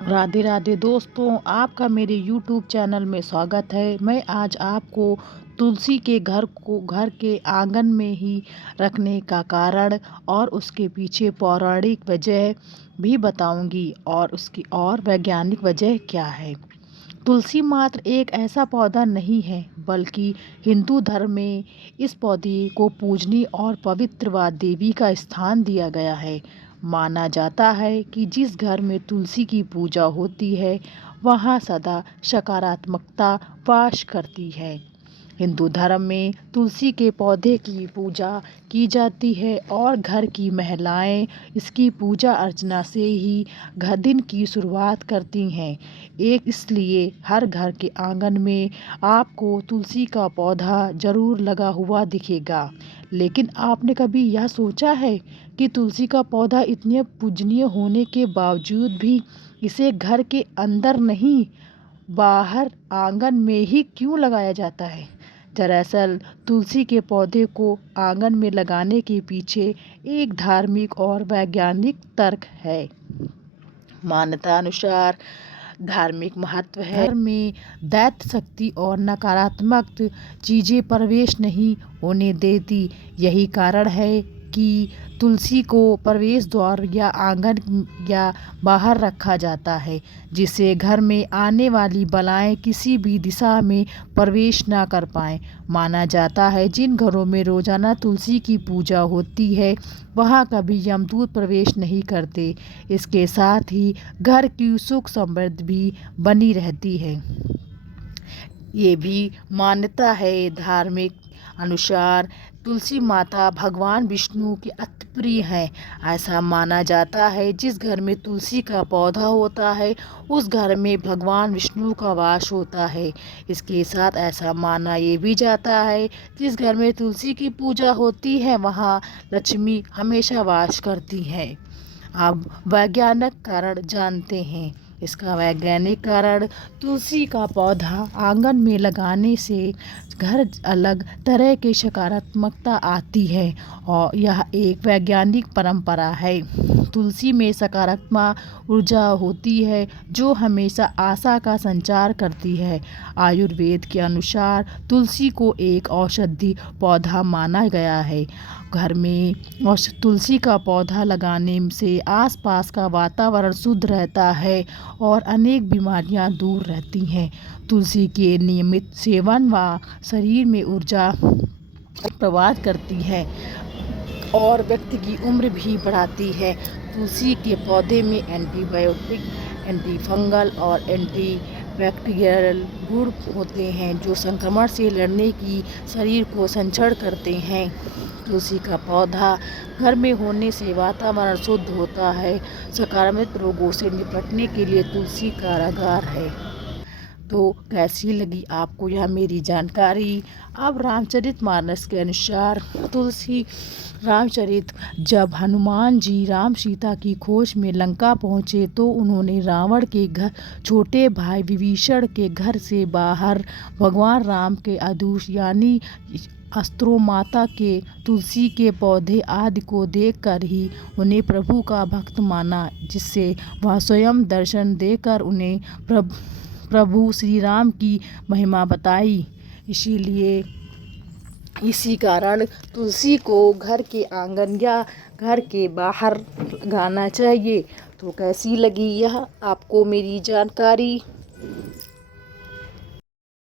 राधे राधे दोस्तों, आपका मेरे यूट्यूब चैनल में स्वागत है। मैं आज आपको तुलसी के घर के आंगन में ही रखने का कारण और उसके पीछे पौराणिक वजह भी बताऊंगी और उसकी और वैज्ञानिक वजह क्या है। तुलसी मात्र एक ऐसा पौधा नहीं है, बल्कि हिंदू धर्म में इस पौधे को पूजनीय और पवित्र व देवी का स्थान दिया गया है। माना जाता है कि जिस घर में तुलसी की पूजा होती है, वहाँ सदा सकारात्मकता वास करती है। हिंदू धर्म में तुलसी के पौधे की पूजा की जाती है और घर की महिलाएं इसकी पूजा अर्चना से ही घर दिन की शुरुआत करती हैं। एक इसलिए हर घर के आंगन में आपको तुलसी का पौधा ज़रूर लगा हुआ दिखेगा। लेकिन आपने कभी यह सोचा है कि तुलसी का पौधा इतने पूजनीय होने के बावजूद भी इसे घर के अंदर नहीं, बाहर आंगन में ही क्यों लगाया जाता है? दरअसल तुलसी के पौधे को आंगन में लगाने के पीछे एक धार्मिक और वैज्ञानिक तर्क है। मान्यता अनुसार धार्मिक महत्व है। घर में दैत्य शक्ति और नकारात्मक चीज़ें प्रवेश नहीं होने देती। यही कारण है कि तुलसी को प्रवेश द्वार या आंगन या बाहर रखा जाता है, जिससे घर में आने वाली बलाएं किसी भी दिशा में प्रवेश ना कर पाएं। माना जाता है जिन घरों में रोजाना तुलसी की पूजा होती है, वहाँ कभी यमदूत प्रवेश नहीं करते। इसके साथ ही घर की सुख समृद्धि भी बनी रहती है। ये भी मान्यता है धार्मिक अनुसार तुलसी माता भगवान विष्णु की अति प्रिय है। ऐसा माना जाता है जिस घर में तुलसी का पौधा होता है, उस घर में भगवान विष्णु का वास होता है। इसके साथ ऐसा माना ये भी जाता है जिस घर में तुलसी की पूजा होती है, वहाँ लक्ष्मी हमेशा वास करती है। अब वैज्ञानिक कारण जानते हैं। इसका वैज्ञानिक कारण तुलसी का पौधा आंगन में लगाने से घर अलग तरह की सकारात्मकता आती है और यह एक वैज्ञानिक परंपरा है। तुलसी में सकारात्मक ऊर्जा होती है जो हमेशा आशा का संचार करती है। आयुर्वेद के अनुसार तुलसी को एक औषधि पौधा माना गया है। घर में तुलसी का पौधा लगाने से आसपास का वातावरण शुद्ध रहता है और अनेक बीमारियां दूर रहती हैं। तुलसी के नियमित सेवन व शरीर में ऊर्जा प्रवाह करती है और व्यक्ति की उम्र भी बढ़ाती है। तुलसी के पौधे में एंटीबायोटिक, एंटीफंगल और एंटी बैक्टीरियल गुण होते हैं जो संक्रमण से लड़ने की शरीर को संरक्षण करते हैं। तुलसी का पौधा घर में होने से वातावरण शुद्ध होता है। सकारात्मक रोगों से निपटने के लिए तुलसी कारगर है। तो कैसी लगी आपको यह मेरी जानकारी? अब रामचरितमानस के अनुसार तुलसी रामचरित जब हनुमान जी राम सीता की खोज में लंका पहुँचे तो उन्होंने रावण के घर छोटे भाई विभीषण के घर से बाहर भगवान राम के आदेश यानी अस्त्रों माता के तुलसी के पौधे आदि को देखकर ही उन्हें प्रभु का भक्त माना, जिससे वह स्वयं दर्शन देकर उन्हें प्रभु श्री राम की महिमा बताई। इसी कारण तुलसी को घर के आंगन या घर के बाहर लगाना चाहिए। तो कैसी लगी यह आपको मेरी जानकारी?